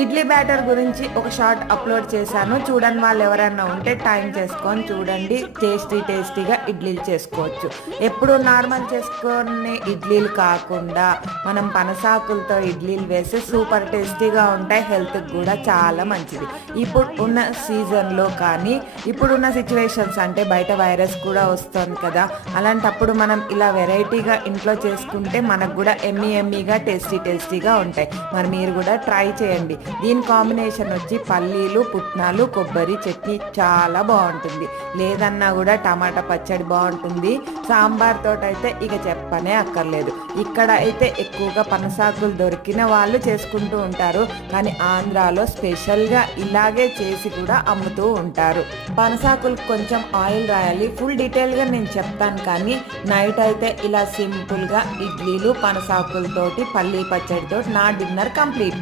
Idli batter గురించి ఒక short upload చేశాను. చూడని వాళ్ళు ఎవరైనా ఉంటే టైం చేసుకొని చూడండి. టేస్టీగా ఇడ్లీలు చేసుకోవచ్చు. ఎప్పుడు నార్మల్ చేసుకునే ఇడ్లీలు కాకుండా మనం పనసాకులతో ఇడ్లీలు వేస్తే సూపర్ టేస్టీగా ఉంటాయి. హెల్త్కి కూడా చాలా మంచిది. ఇప్పుడు ఉన్న సీజన్లో కానీ ఇప్పుడున్న సిచ్యువేషన్స్ అంటే బయట వైరస్ కూడా వస్తుంది కదా, అలాంటప్పుడు మనం ఇలా వెరైటీగా ఇంట్లో చేసుకుంటే మనకు కూడా ఎమ్మీగా టేస్టీగా ఉంటాయి. మరి మీరు కూడా ట్రై చేయండి. దీని కాంబినేషన్ వచ్చి పల్లీలు, పుట్నాలు, కొబ్బరి చట్నీ చాలా బాగుంటుంది. లేదన్నా కూడా టమాటా పచ్చడి బాగుంటుంది. సాంబార్ తోటైతే ఇక చెప్పనే అక్కర్లేదు. ఇక్కడ అయితే ఎక్కువగా పనసాకులు దొరికిన వాళ్ళు చేసుకుంటూ ఉంటారు, కానీ ఆంధ్రాలో స్పెషల్గా ఇలాగే చేసి కూడా అమ్ముతూ ఉంటారు. పనసాకులు కొంచెం ఆయిల్ రాయాలి. ఫుల్ డీటెయిల్గా నేను చెప్తాను, కానీ నైట్ అయితే ఇలా సింపుల్గా ఇడ్లీలు పనసాకులతోటి పల్లీ పచ్చడితో నా డిన్నర్ కంప్లీట్.